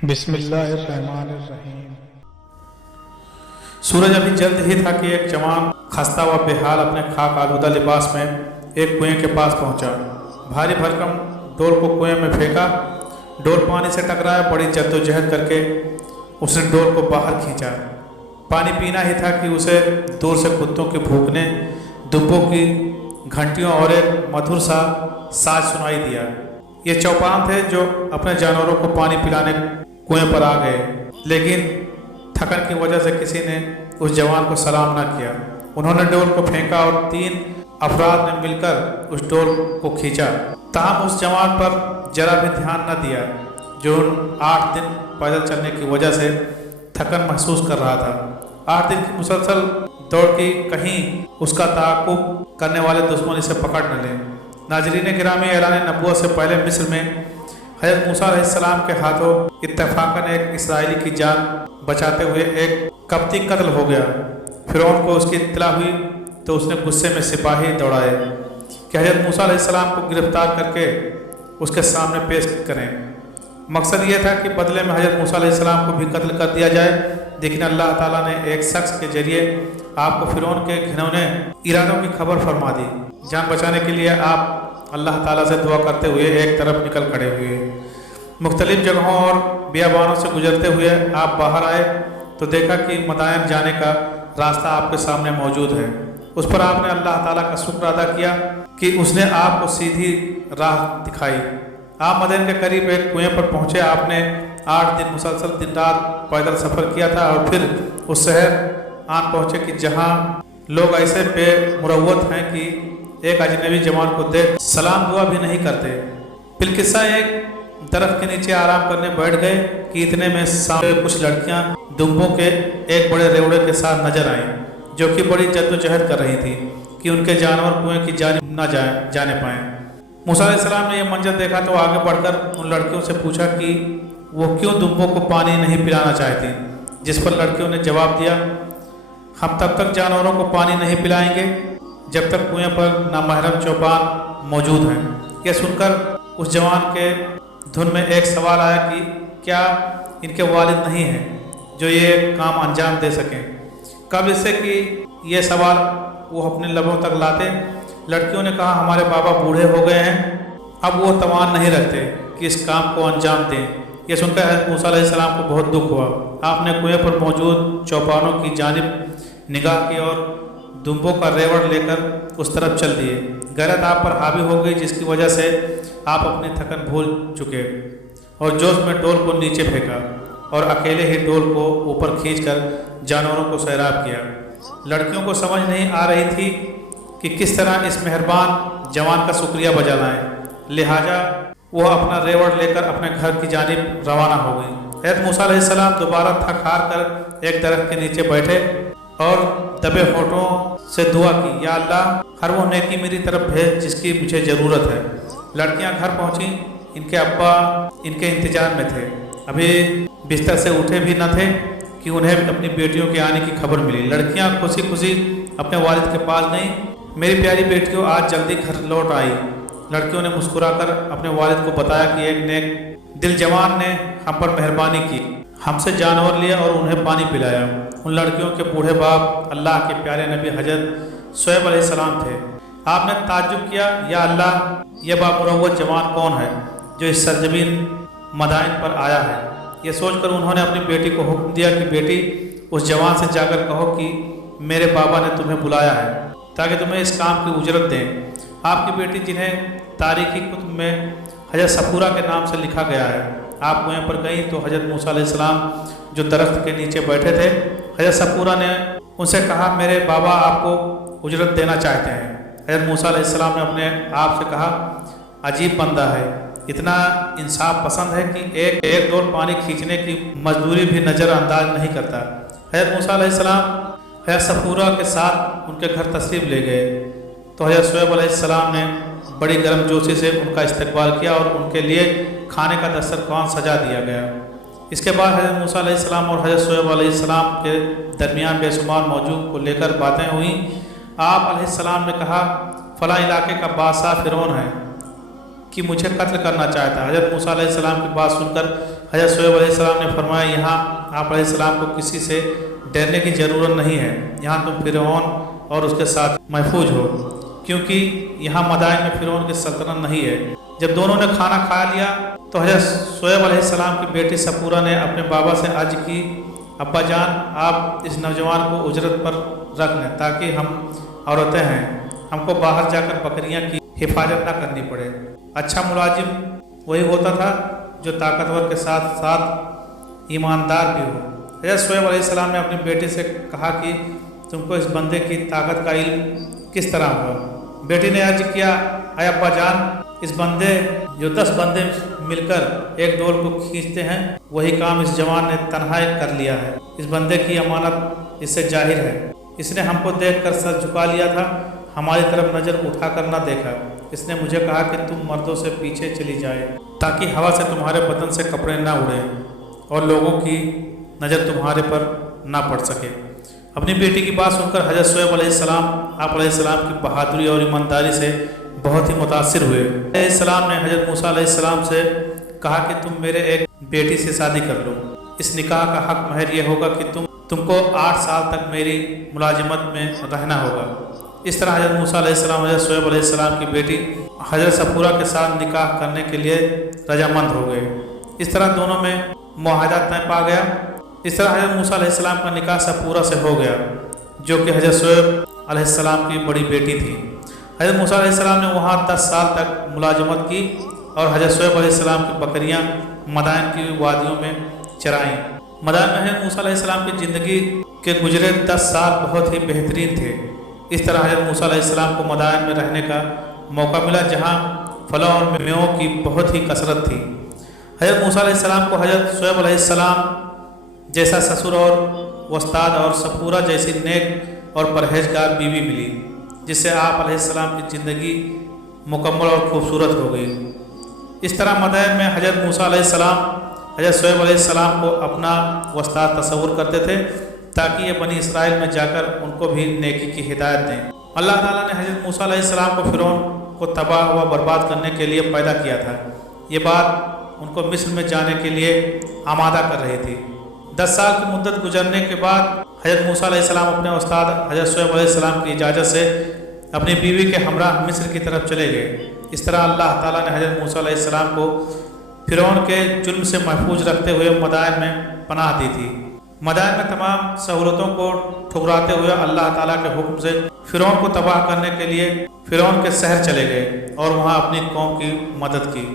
बिस्मिल्लाहिर्रहमानिर्रहीम। सूरज अभी जल्द ही था कि एक जवान खस्ता व बेहाल अपने खाक आलूदा लिबास में एक कुएं के पास पहुंचा। भारी भरकम डोल को कुएं में फेंका। डोल पानी से टकराया। बड़ी जद्दोजहद करके उसने डोल को बाहर खींचा। पानी पीना ही था कि उसे दूर से कुत्तों के भूखने, दुब्बों की घंटियों और एक मधुर सा साज सुनाई दिया। ये चौपान थे जो अपने जानवरों को पानी पिलाने कुएं पर आ गए, लेकिन थकन की वजह से किसी ने उस जवान को सलाम न किया। उन्होंने डोल को फेंका और 3 अफराद ने मिलकर उस डोल को खींचा। ताहम उस जवान पर जरा भी ध्यान न दिया, जो उन 8 दिन पैदल चलने की वजह से थकन महसूस कर रहा था। 8 दिन की मुसलसल दौड़ की कहीं उसका ताक़ुब करने वाले दुश्मन इसे पकड़ न ले। नाज़रीन गिरामी, ऐलान नबूवत से पहले मिस्र में हज़रत मूसा अलैहिस्सलाम के हाथों इत्तफ़ाक़न एक इसराइली की जान बचाते हुए एक कप्ती कत्ल हो गया। फ़िरौन को उसकी इत्तला हुई तो उसने गुस्से में सिपाही दौड़ाए कि हज़रत मूसा अलैहिस्सलाम को गिरफ्तार करके उसके सामने पेश करें। मकसद ये था कि बदले में हज़रत मूसा अलैहिस्सलाम को भी कत्ल कर दिया जाए, लेकिन अल्लाह ताला ने एक शख्स के जरिए आपको फ़िरौन के घिनौने इरादों की खबर फरमा दी। जान बचाने के लिए आप अल्लाह ताला से दुआ करते हुए एक तरफ निकल खड़े हुए। मुख्तलिफ जगहों और बियाबानों से गुजरते हुए आप बाहर आए तो देखा कि मदायन जाने का रास्ता आपके सामने मौजूद है। उस पर आपने अल्लाह ताला का शुक्र अदा किया कि उसने आपको सीधी राह दिखाई। आप मदीना के करीब एक कुएं पर पहुंचे। आपने 8 दिन मुसलसल दिन रात पैदल सफ़र किया था और फिर उस शहर आन पहुंचे कि जहां लोग ऐसे बेमुरव्वत हैं कि एक अजनबी जवान को देख सलाम दुआ भी नहीं करते। बिलकिस्सा एक दरख्त के नीचे आराम करने बैठ गए कि इतने में सामने कुछ लड़कियां दुम्बों के एक बड़े रेवड़े के साथ नजर आईं, जो कि बड़ी जद्दोजहद कर रही थी कि उनके जानवर कुएं की जानिब न जाने पाएं। मूसा अलैहिस्सलाम ने यह मंजर देखा तो आगे बढ़कर उन लड़कियों से पूछा कि वो क्यों दुम्बों को पानी नहीं पिलाना चाहती, जिस पर लड़कियों ने जवाब दिया, हम तब तक जानवरों को पानी नहीं पिलाएंगे जब तक कुएं पर नामहरम चौपान मौजूद हैं। यह सुनकर उस जवान के धुन में एक सवाल आया कि क्या इनके वालिद नहीं हैं जो ये काम अंजाम दे सकें। कब इससे कि ये सवाल वो अपने लबों तक लाते, लड़कियों ने कहा, हमारे बाबा बूढ़े हो गए हैं, अब वो तवान नहीं रखते कि इस काम को अंजाम दें। यह सुनकर हज़रत मूसा अलैहिस्सलाम को बहुत दुख हुआ। आपने कुएं पर मौजूद चौपानों की जानिब निगाह की और दुम्बों का रेवड़ लेकर उस तरफ चल दिए। गैरत आप पर हावी हो गई, जिसकी वजह से आप अपनी थकन भूल चुके और जोश में डोल को नीचे फेंका और अकेले ही डोल को ऊपर खींचकर जानवरों को सैराब किया। लड़कियों को समझ नहीं आ रही थी कि किस तरह इस मेहरबान जवान का शुक्रिया बजा लाएं, लिहाजा वह अपना रेवड़ लेकर अपने घर की जानिब रवाना हो गई। हज़रत मूसा अलैहिस्सलाम दोबारा थक हार कर एक दरख्त के नीचे बैठे और दबे होठों से दुआ की, या अल्लाह, हर वो नेकी मेरी तरफ भेज जिसकी मुझे ज़रूरत है। लड़कियां घर पहुंची। इनके अब्बा इनके इंतजार में थे। अभी बिस्तर से उठे भी न थे कि उन्हें अपनी बेटियों के आने की खबर मिली। लड़कियां खुशी खुशी अपने वालिद के पास गईं। मेरी प्यारी बेटियों, आज जल्दी घर लौट आई। लड़कियों ने मुस्कुराकर अपने वालिद को बताया कि एक नेक दिल जवान ने हम पर मेहरबानी की, हमसे जानवर लिया और उन्हें पानी पिलाया। उन लड़कियों के बूढ़े बाप अल्लाह के प्यारे नबी हज़रत शुएब अलैहिस्सलाम थे। आपने ताज्जुब किया, या अल्लाह, यह बामुरव्वत जवान कौन है जो इस सरजमीन मदाइन पर आया है। यह सोचकर उन्होंने अपनी बेटी को हुक्म दिया कि बेटी, उस जवान से जाकर कहो कि मेरे बाबा ने तुम्हें बुलाया है ताकि तुम्हें इस काम की उजरत दें। आपकी बेटी, जिन्हें तारीखी कुतुब में हज़रत सफूरा के नाम से लिखा गया है, आप कुएं पर गई तो हज़रत मूसा अलैहिस्सलाम जो दरख्त के नीचे बैठे थे, हज़रत सफूरा ने उनसे कहा, मेरे बाबा आपको उजरत देना चाहते हैं। हज़रत मूसा अलैहिस्सलाम ने अपने आप से कहा, अजीब बंदा है, इतना इंसाफ पसंद है कि एक डोल पानी खींचने की मजदूरी भी नज़रअंदाज नहीं करता। हज़रत मूसा अलैहिस्सलाम हज़रत सफूरा के साथ उनके घर तशरीफ़ ले गए तो हज़रत शुएब अलैहिस्सलाम ने बड़ी गर्मजोशी से उनका इस्तकबाल किया और उनके लिए खाने का दस्तरखान सजा दिया गया। इसके बाद हज़रत मूसा अलैहिस्सलाम और हज़रत शुएब अलैहिस्सलाम के दरमियान बेशुमार मौजूद को लेकर बातें हुई। आप अलैहिस्सलाम ने कहा, फ़लाँ इलाके का बादशाह फ़िरौन है, कि मुझे कत्ल करना चाहता है। हज़रत मूसा अलैहिस्सलाम की बात सुनकर हज़रत शुएब अलैहिस्सलाम ने फरमाया, यहाँ आप अलैहिस्सलाम को किसी से डरने की ज़रूरत नहीं है, यहाँ तुम फिरौन और उसके साथ महफूज हो, क्योंकि यहाँ मदाइन में फिरौन की सल्तनत नहीं है। जब दोनों ने खाना खा लिया तो हज़रत शुएब अलैहिस्सलाम की बेटी सपूरा ने अपने बाबा से अर्ज की, अब्बा जान, आप इस नौजवान को उजरत पर रख लें ताकि हम औरतें हैं, हमको बाहर जाकर बकरियां की हिफाजत ना करनी पड़े। अच्छा मुलाजिम वही होता था जो ताकतवर के साथ साथ ईमानदार भी हो। हज़रत शुएब अलैहिस्सलाम ने अपनी बेटी से कहा कि तुमको इस बंदे की ताकत का इल्म किस तरह हुआ। बेटी ने अर्ज किया, अय अब्बा जान, इस बंदे जो 10 बंदे मिलकर एक डोल को खींचते हैं, वही काम इस जवान ने तन्हा कर लिया है। इस बंदे की अमानत इससे जाहिर है। इसने हमको देखकर सर झुका लिया था, हमारी तरफ नज़र उठाकर न देखा। इसने मुझे कहा कि तुम मर्दों से पीछे चली जाए ताकि हवा से तुम्हारे बदन से कपड़े ना उड़े और लोगों की नज़र तुम्हारे पर ना पड़ सके। अपनी बेटी की बात सुनकर हज़रत शुएब अलैहिस्सलाम आप अलैहिस्सलाम की बहादुरी और ईमानदारी से बहुत ही मुतासिर हुए। अलैहिस्सलाम ने हज़रत मूसा अलैहिस्सलाम से कहा कि तुम मेरे एक बेटी से शादी कर लो। इस निकाह का हक महर यह होगा कि तुमको 8 साल तक मेरी मुलाजिमत में रहना होगा। इस तरह हज़रत मूसा अलैहिस्सलाम हज़रत शुएब अलैहिस्सलाम की बेटी हज़रत सपूरा के साथ निकाह करने के लिए रजामंद हो गए। इस तरह दोनों में मुआहदा तय पा गया। इस तरह हज़रत मूसा अलैहिस्सलाम का निकाह सपूरा से हो गया, जो कि हज़रत शुएब अलैहिस्सलाम की बड़ी बेटी थी। हज़रत मूसा अलैहिस्सलाम ने वहाँ 10 साल तक मुलाजमत की और हज़रत शुएब अलैहिस्सलाम की बकरियाँ मदाइन की वादियों में चराईं। मदाइन में हज़रत मूसा अलैहिस्सलाम की ज़िंदगी के गुजरे 10 साल बहुत ही बेहतरीन थे। इस तरह हज़रत मूसा अलैहिस्सलाम को मदाइन में रहने का मौका मिला, जहाँ फलों और मेवों की बहुत ही कसरत थी। हज़रत मूसा अलैहिस्सलाम को हज़रत शुएब अलैहिस्सलाम जैसा ससुर और उस्ताद और सपूरा जैसी नेक और परहेजगार बीवी मिली, जिससे आप अलैहिस्सलाम की ज़िंदगी मुकम्मल और खूबसूरत हो गई। इस तरह मदाइन में हज़रत मूसा अलैहिस्सलाम हज़रत शुएब अलैहिस्सलाम को अपना उस्ताद तस्वुर करते थे ताकि ये बनी इसराइल में जाकर उनको भी नेकी की हिदायत दें। अल्लाह ताला ने हज़रत मूसा अलैहिस्सलाम को फिरौन को तबाह व बर्बाद करने के लिए पैदा किया था। ये बात उनको मिस्र में जाने के लिए आमादा कर रही थी। 10 साल की मुद्दत गुजरने के बाद हज़रत मूसा अलैहिस्सलाम अपने उस्ताद हज़रत शुएब अलैहिस्सलाम की इजाज़त से अपनी बीवी के हमराह मिस्र की तरफ चले गए। इस तरह अल्लाह ताला ने हज़रत मूसा अलैहिस्सलाम को फिरौन के जुल्म से महफूज रखते हुए मदाइन में पनाह दी थी। मदाइन में तमाम सहूलतों को ठुकराते हुए अल्लाह ताला के हुक्म से फिरौन को तबाह करने के लिए फिरौन के शहर चले गए और वहाँ अपनी कौम की मदद की।